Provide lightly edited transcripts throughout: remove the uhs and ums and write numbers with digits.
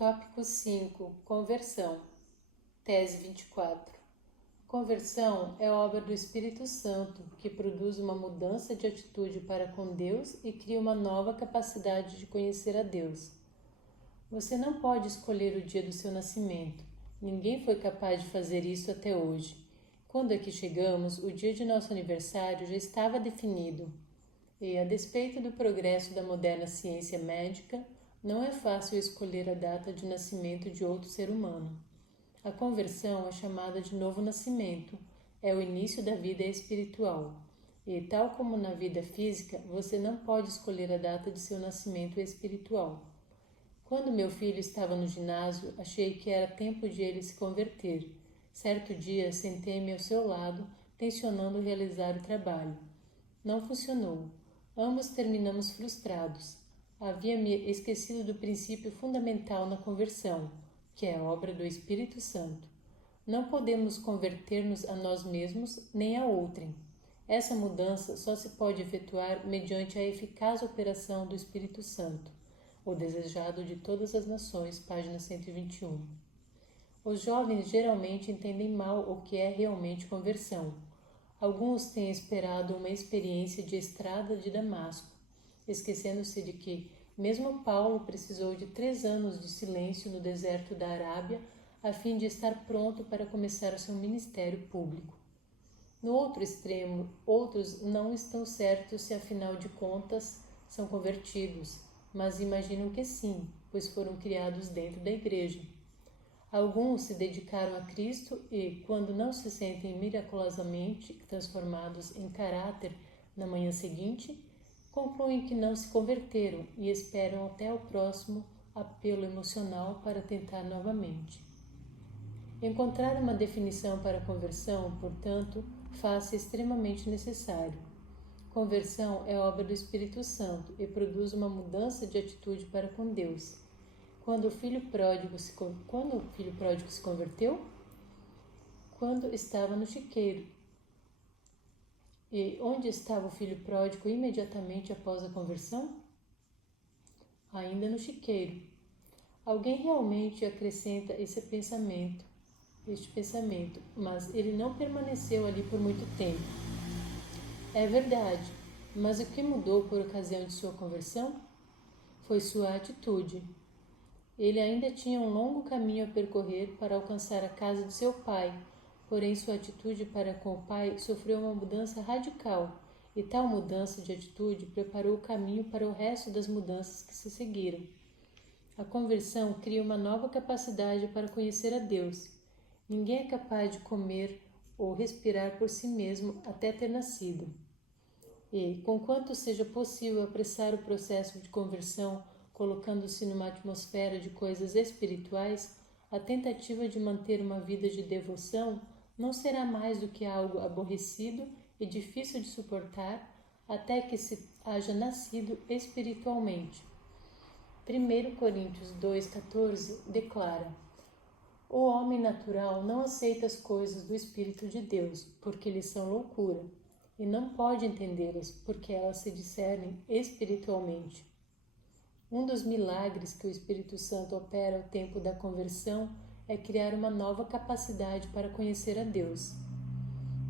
Tópico 5. Conversão. Tese 24. Conversão é obra do Espírito Santo, que produz uma mudança de atitude para com Deus e cria uma nova capacidade de conhecer a Deus. Você não pode escolher o dia do seu nascimento. Ninguém foi capaz de fazer isso até hoje. Quando aqui chegamos, o dia de nosso aniversário já estava definido. E, a despeito do progresso da moderna ciência médica, não é fácil escolher a data de nascimento de outro ser humano. A conversão é chamada de novo nascimento, é o início da vida espiritual. E, tal como na vida física, você não pode escolher a data de seu nascimento espiritual. Quando meu filho estava no ginásio, achei que era tempo de ele se converter. Certo dia, sentei-me ao seu lado, tencionando realizar o trabalho. Não funcionou. Ambos terminamos frustrados. Havia-me esquecido do princípio fundamental na conversão, que é a obra do Espírito Santo. Não podemos converter-nos a nós mesmos nem a outrem. Essa mudança só se pode efetuar mediante a eficaz operação do Espírito Santo, o desejado de todas as nações, página 121. Os jovens geralmente entendem mal o que é realmente conversão. Alguns têm esperado uma experiência de estrada de Damasco, esquecendo-se de que, mesmo Paulo precisou de 3 anos de silêncio no deserto da Arábia a fim de estar pronto para começar o seu ministério público. No outro extremo, outros não estão certos se afinal de contas são convertidos, mas imaginam que sim, pois foram criados dentro da igreja. Alguns se dedicaram a Cristo e, quando não se sentem miraculosamente transformados em caráter na manhã seguinte, concluem que não se converteram e esperam até o próximo apelo emocional para tentar novamente. Encontrar uma definição para a conversão, portanto, faz-se extremamente necessário. Conversão é obra do Espírito Santo e produz uma mudança de atitude para com Deus. Quando o filho pródigo se converteu? Quando estava no chiqueiro. E onde estava o filho pródigo imediatamente após a conversão? Ainda no chiqueiro. Alguém realmente acrescenta este pensamento, mas ele não permaneceu ali por muito tempo. É verdade, mas o que mudou por ocasião de sua conversão? Foi sua atitude. Ele ainda tinha um longo caminho a percorrer para alcançar a casa de seu pai, porém sua atitude para com o pai sofreu uma mudança radical, e tal mudança de atitude preparou o caminho para o resto das mudanças que se seguiram. A conversão cria uma nova capacidade para conhecer a Deus. Ninguém é capaz de comer ou respirar por si mesmo até ter nascido. E, conquanto seja possível apressar o processo de conversão, colocando-se numa atmosfera de coisas espirituais, a tentativa de manter uma vida de devoção não será mais do que algo aborrecido e difícil de suportar até que se haja nascido espiritualmente. 1 Coríntios 2,14 declara: o homem natural não aceita as coisas do Espírito de Deus, porque lhes são loucura, e não pode entendê-las, porque elas se discernem espiritualmente. Um dos milagres que o Espírito Santo opera ao tempo da conversão é criar uma nova capacidade para conhecer a Deus.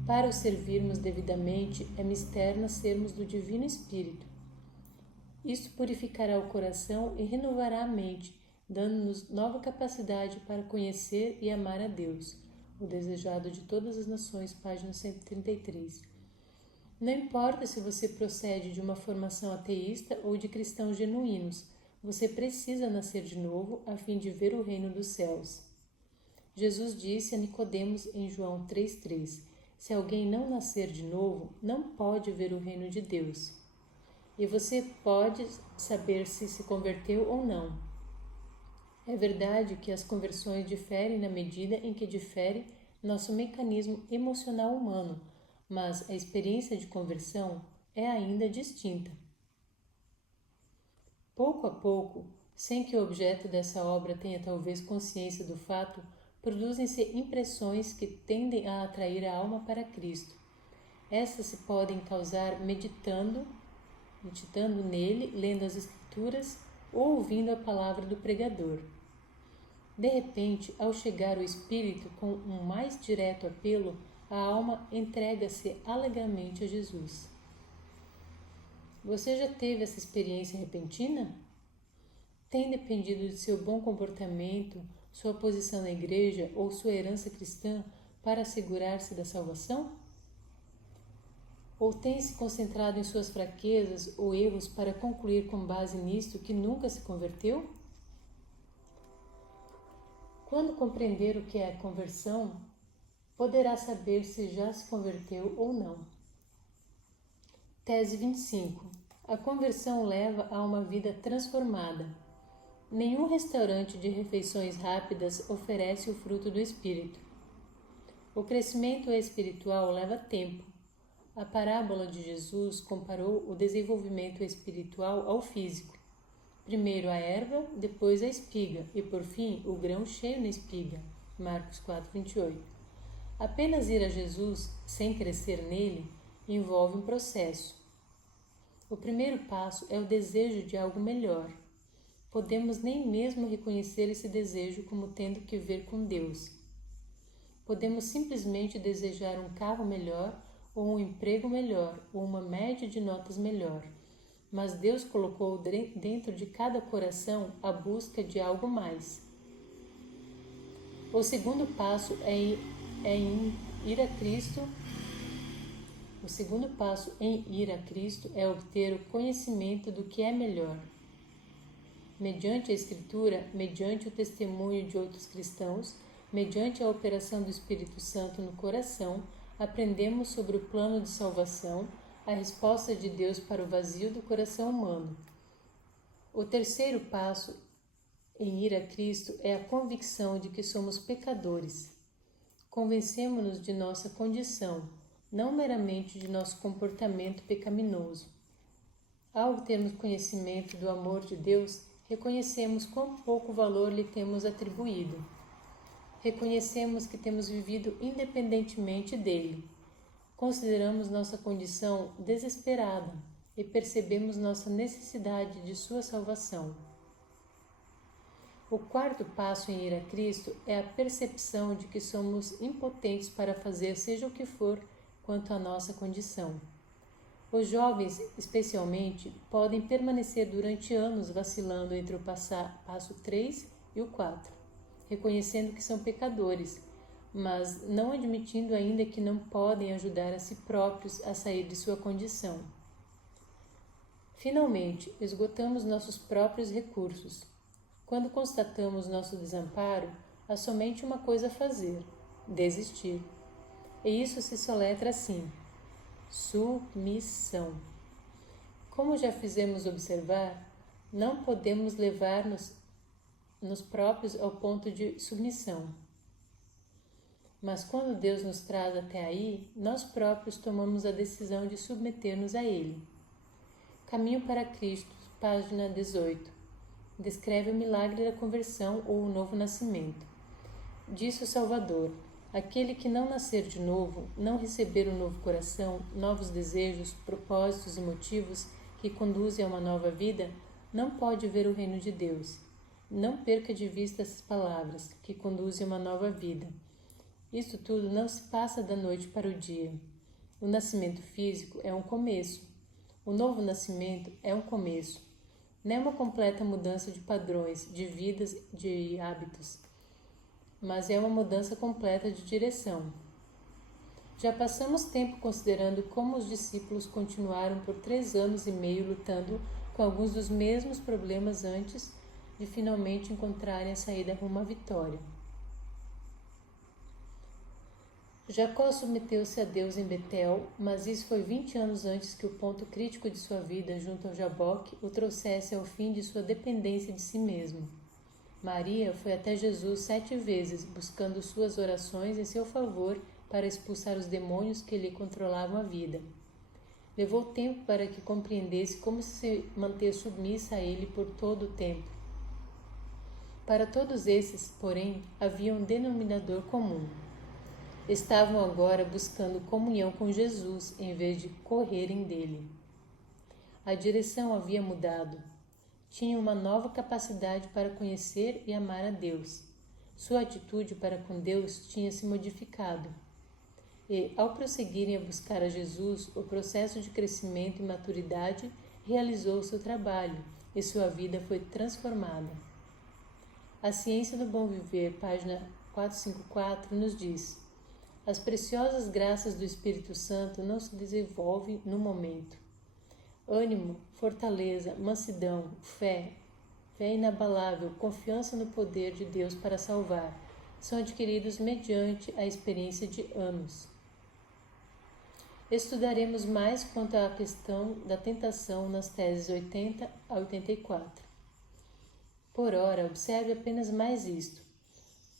Para o servirmos devidamente, é mister nascermos do Divino Espírito. Isto purificará o coração e renovará a mente, dando-nos nova capacidade para conhecer e amar a Deus, o desejado de todas as nações, página 133. Não importa se você procede de uma formação ateísta ou de cristãos genuínos, você precisa nascer de novo a fim de ver o reino dos céus. Jesus disse a Nicodemos em João 3,3: se alguém não nascer de novo, não pode ver o reino de Deus. E você pode saber se se converteu ou não. É verdade que as conversões diferem na medida em que difere nosso mecanismo emocional humano, mas a experiência de conversão é ainda distinta. Pouco a pouco, sem que o objeto dessa obra tenha talvez consciência do fato, produzem-se impressões que tendem a atrair a alma para Cristo. Estas se podem causar meditando nele, lendo as Escrituras ou ouvindo a palavra do pregador. De repente, ao chegar o Espírito com um mais direto apelo, a alma entrega-se alegremente a Jesus. Você já teve essa experiência repentina? Tem dependido de seu bom comportamento, sua posição na igreja ou sua herança cristã para assegurar-se da salvação? Ou tem se concentrado em suas fraquezas ou erros para concluir com base nisto que nunca se converteu? Quando compreender o que é conversão, poderá saber se já se converteu ou não. Tese 25. A conversão leva a uma vida transformada. Nenhum restaurante de refeições rápidas oferece o fruto do Espírito. O crescimento espiritual leva tempo. A parábola de Jesus comparou o desenvolvimento espiritual ao físico. Primeiro a erva, depois a espiga e, por fim, o grão cheio na espiga. Marcos 4:28. Apenas ir a Jesus, sem crescer nele, envolve um processo. O primeiro passo é o desejo de algo melhor. Podemos nem mesmo reconhecer esse desejo como tendo que ver com Deus. Podemos simplesmente desejar um carro melhor, ou um emprego melhor, ou uma média de notas melhor. Mas Deus colocou dentro de cada coração a busca de algo mais. O segundo passo em ir a Cristo é obter o conhecimento do que é melhor. Mediante a Escritura, mediante o testemunho de outros cristãos, mediante a operação do Espírito Santo no coração, aprendemos sobre o plano de salvação, a resposta de Deus para o vazio do coração humano. O terceiro passo em ir a Cristo é a convicção de que somos pecadores. Convencemos-nos de nossa condição, não meramente de nosso comportamento pecaminoso. Ao termos conhecimento do amor de Deus, reconhecemos quão pouco valor lhe temos atribuído. Reconhecemos que temos vivido independentemente dele. Consideramos nossa condição desesperada e percebemos nossa necessidade de sua salvação. O quarto passo em ir a Cristo é a percepção de que somos impotentes para fazer seja o que for quanto à nossa condição. Os jovens, especialmente, podem permanecer durante anos vacilando entre o passo 3 e o 4, reconhecendo que são pecadores, mas não admitindo ainda que não podem ajudar a si próprios a sair de sua condição. Finalmente, esgotamos nossos próprios recursos. Quando constatamos nosso desamparo, há somente uma coisa a fazer: desistir. E isso se soletra assim: submissão. Como já fizemos observar, não podemos levar-nos próprios ao ponto de submissão. Mas quando Deus nos traz até aí, nós próprios tomamos a decisão de submeter-nos a Ele. Caminho para Cristo, página 18. Descreve o milagre da conversão ou o novo nascimento. Disse o Salvador: aquele que não nascer de novo, não receber um novo coração, novos desejos, propósitos e motivos que conduzem a uma nova vida, não pode ver o reino de Deus. Não perca de vista essas palavras, que conduzem a uma nova vida. Isto tudo não se passa da noite para o dia. O nascimento físico é um começo. O novo nascimento é um começo. Não é uma completa mudança de padrões, de vidas, de hábitos, mas é uma mudança completa de direção. Já passamos tempo considerando como os discípulos continuaram por 3 anos e meio lutando com alguns dos mesmos problemas antes de finalmente encontrarem a saída rumo à vitória. Jacó submeteu-se a Deus em Betel, mas isso foi 20 anos antes que o ponto crítico de sua vida, junto ao Jaboque, o trouxesse ao fim de sua dependência de si mesmo. Maria foi até Jesus 7 vezes, buscando suas orações em seu favor para expulsar os demônios que lhe controlavam a vida. Levou tempo para que compreendesse como se manter submissa a ele por todo o tempo. Para todos esses, porém, havia um denominador comum. Estavam agora buscando comunhão com Jesus em vez de correrem dele. A direção havia mudado. Tinham uma nova capacidade para conhecer e amar a Deus. Sua atitude para com Deus tinha se modificado. E, ao prosseguirem a buscar a Jesus, o processo de crescimento e maturidade realizou seu trabalho e sua vida foi transformada. A Ciência do Bom Viver, página 454, nos diz: as preciosas graças do Espírito Santo não se desenvolvem no momento. Ânimo, fortaleza, mansidão, fé inabalável, confiança no poder de Deus para salvar, são adquiridos mediante a experiência de anos. Estudaremos mais quanto à questão da tentação nas teses 80 a 84. Por ora, observe apenas mais isto.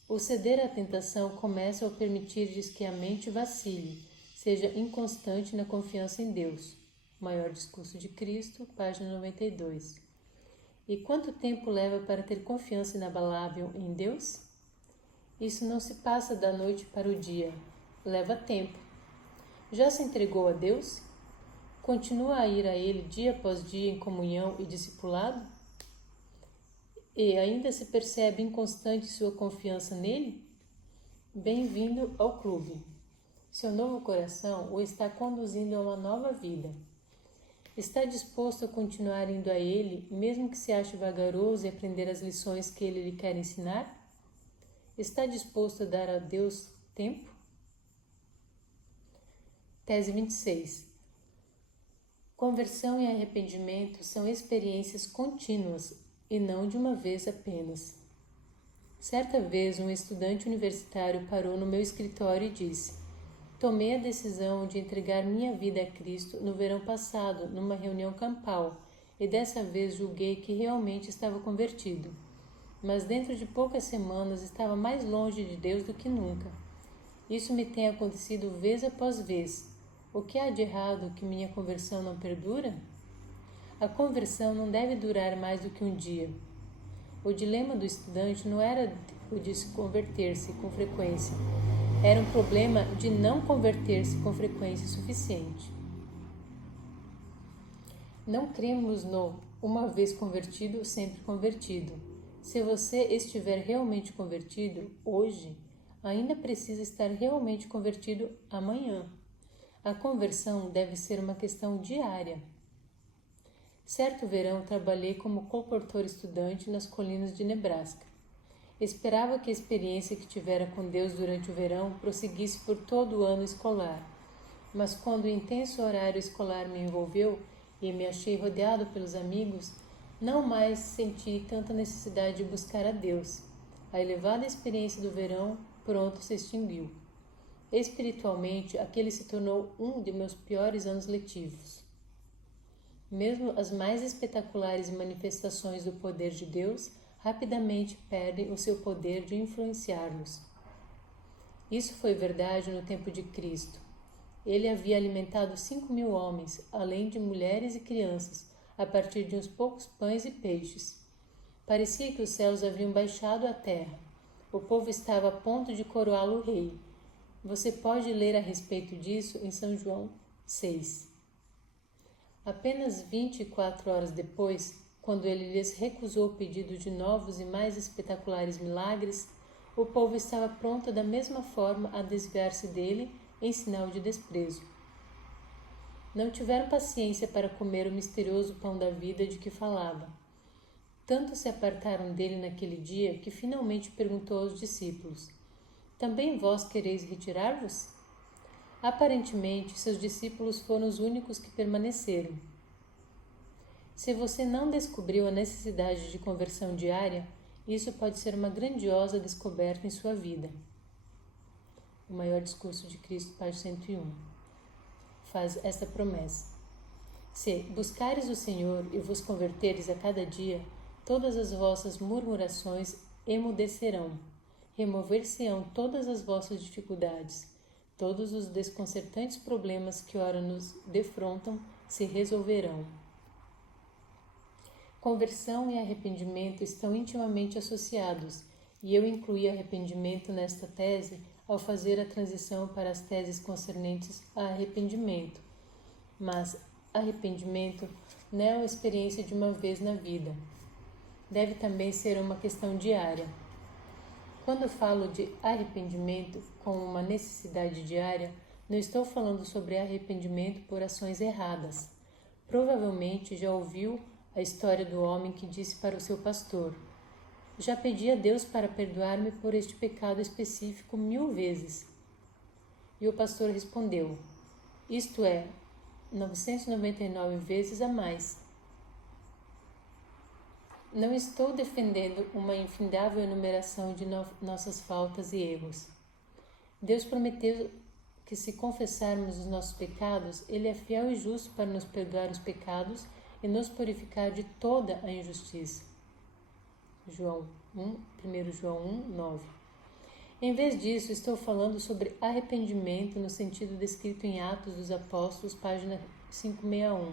O ceder à tentação começa ao permitir que a mente vacile, seja inconstante na confiança em Deus. Maior Discurso de Cristo, página 92. E quanto tempo leva para ter confiança inabalável em Deus? Isso não se passa da noite para o dia. Leva tempo. Já se entregou a Deus? Continua a ir a Ele dia após dia em comunhão e discipulado? E ainda se percebe inconstante sua confiança nele? Bem-vindo ao clube. Seu novo coração o está conduzindo a uma nova vida. Está disposto a continuar indo a Ele, mesmo que se ache vagaroso e aprender as lições que Ele lhe quer ensinar? Está disposto a dar a Deus tempo? Tese 26. Conversão e arrependimento são experiências contínuas e não de uma vez apenas. Certa vez, um estudante universitário parou no meu escritório e disse: tomei a decisão de entregar minha vida a Cristo no verão passado, numa reunião campal, e dessa vez julguei que realmente estava convertido. Mas dentro de poucas semanas estava mais longe de Deus do que nunca. Isso me tem acontecido vez após vez. O que há de errado que minha conversão não perdura? A conversão não deve durar mais do que um dia. O dilema do estudante não era o de se converter-se com frequência. Era um problema de não converter-se com frequência suficiente. Não cremos no uma vez convertido, sempre convertido. Se você estiver realmente convertido hoje, ainda precisa estar realmente convertido amanhã. A conversão deve ser uma questão diária. Certo verão, trabalhei como colportor estudante nas colinas de Nebraska. Esperava que a experiência que tivera com Deus durante o verão prosseguisse por todo o ano escolar. Mas quando o intenso horário escolar me envolveu e me achei rodeado pelos amigos, não mais senti tanta necessidade de buscar a Deus. A elevada experiência do verão pronto se extinguiu. Espiritualmente, aquele se tornou um de meus piores anos letivos. Mesmo as mais espetaculares manifestações do poder de Deus rapidamente perdem o seu poder de influenciar-nos. Isso foi verdade no tempo de Cristo. Ele havia alimentado 5.000 homens, além de mulheres e crianças, a partir de uns poucos pães e peixes. Parecia que os céus haviam baixado à terra. O povo estava a ponto de coroá-lo rei. Você pode ler a respeito disso em São João 6. Apenas 24 horas depois, quando ele lhes recusou o pedido de novos e mais espetaculares milagres, o povo estava pronto da mesma forma a desviar-se dele em sinal de desprezo. Não tiveram paciência para comer o misterioso pão da vida de que falava. Tanto se apartaram dele naquele dia que finalmente perguntou aos discípulos: também vós quereis retirar-vos? Aparentemente, seus discípulos foram os únicos que permaneceram. Se você não descobriu a necessidade de conversão diária, isso pode ser uma grandiosa descoberta em sua vida. O Maior Discurso de Cristo, página 101. Faz esta promessa: se buscares o Senhor e vos converteres a cada dia, todas as vossas murmurações emudecerão. Remover-se-ão todas as vossas dificuldades. Todos os desconcertantes problemas que ora nos defrontam se resolverão. Conversão e arrependimento estão intimamente associados, e eu incluí arrependimento nesta tese ao fazer a transição para as teses concernentes a arrependimento. Mas arrependimento não é uma experiência de uma vez na vida. Deve também ser uma questão diária. Quando falo de arrependimento como uma necessidade diária, não estou falando sobre arrependimento por ações erradas. Provavelmente já ouviu a história do homem que disse para o seu pastor: já pedi a Deus para perdoar-me por este pecado específico 1000 vezes. E o pastor respondeu: isto é, 999 vezes a mais. Não estou defendendo uma infindável enumeração de nossas faltas e erros. Deus prometeu que se confessarmos os nossos pecados, Ele é fiel e justo para nos perdoar os pecados e nos purificar de toda a injustiça. 1 João 1, 9. Em vez disso, estou falando sobre arrependimento no sentido descrito em Atos dos Apóstolos, página 561.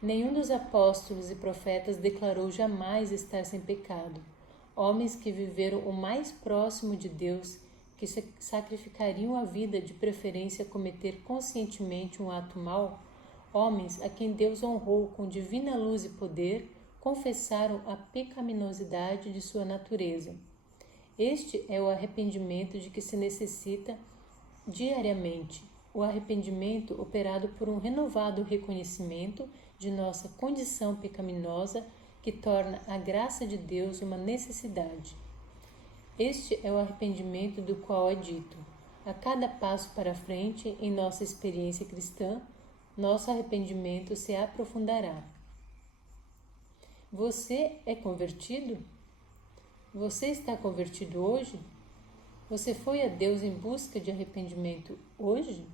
Nenhum dos apóstolos e profetas declarou jamais estar sem pecado. Homens que viveram o mais próximo de Deus, que sacrificariam a vida, de preferência a cometer conscientemente um ato mau, homens a quem Deus honrou com divina luz e poder, confessaram a pecaminosidade de sua natureza. Este é o arrependimento de que se necessita diariamente, o arrependimento operado por um renovado reconhecimento de nossa condição pecaminosa que torna a graça de Deus uma necessidade. Este é o arrependimento do qual é dito: a cada passo para frente em nossa experiência cristã, nosso arrependimento se aprofundará. Você é convertido? Você está convertido hoje? Você foi a Deus em busca de arrependimento hoje?